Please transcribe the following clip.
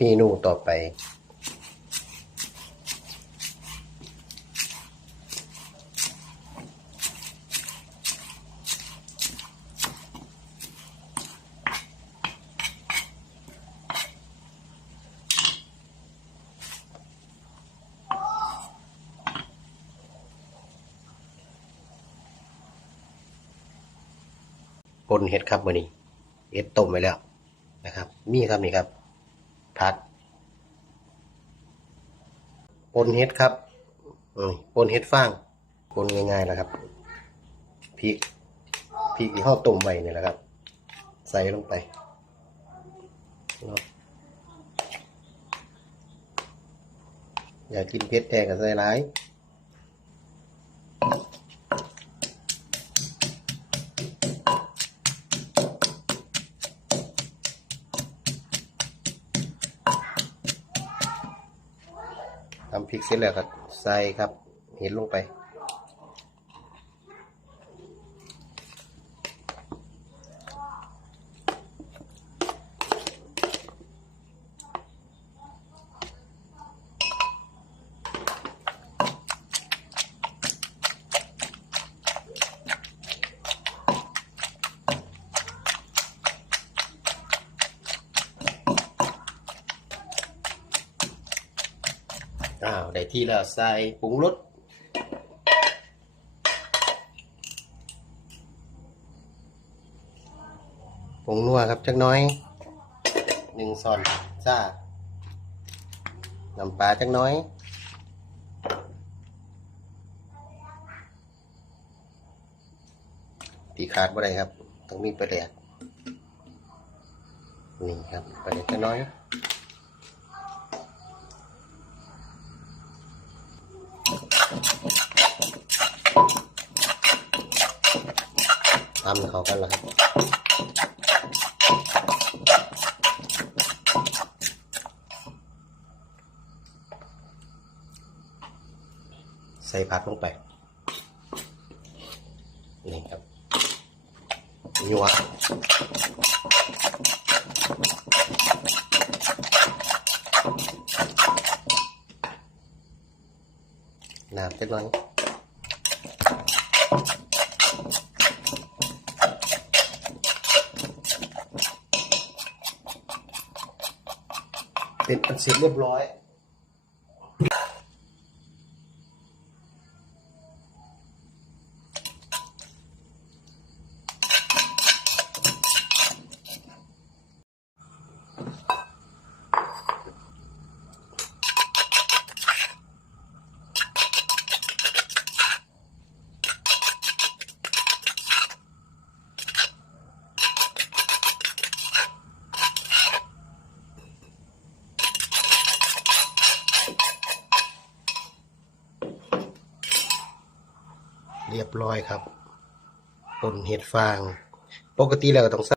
เมนูต่อไป ปนเห็ดครับมื้อนี้เห็ดต้มไว้แล้วนะครับ มีครับนี่ครับ ผักปนเห็ดครับปนเห็ดฟางปนง่ายๆนะครับพริกพริกที่ห่อต้มใบเนี่ยแหละครับ ใส่ลงไปอยากกินเผ็ดแท้ก็ใส่ร้าย ทำพริกเสร็จแล้วก็ใส่ครับ เห็ดลงไป อ้าวได้ที่แล้วใส่ปรุงรสปรุงนัวครับจักน้อยหนึ่งซอนจ้าน้ำปลาจักน้อยที่ขาดบ่ได้ครับ ต้องมีปลาแดกนี่ครับปลาแดกจักน้อย ตำเขากันแล้วครับใส่ผักลงไปนี่ครับยัวน้ำเล็กน้อย เป็นอันเสร็จเรียบร้อย เรียบร้อยครับปนเห็ดฟาง ปกติแล้วก็ต้องใส่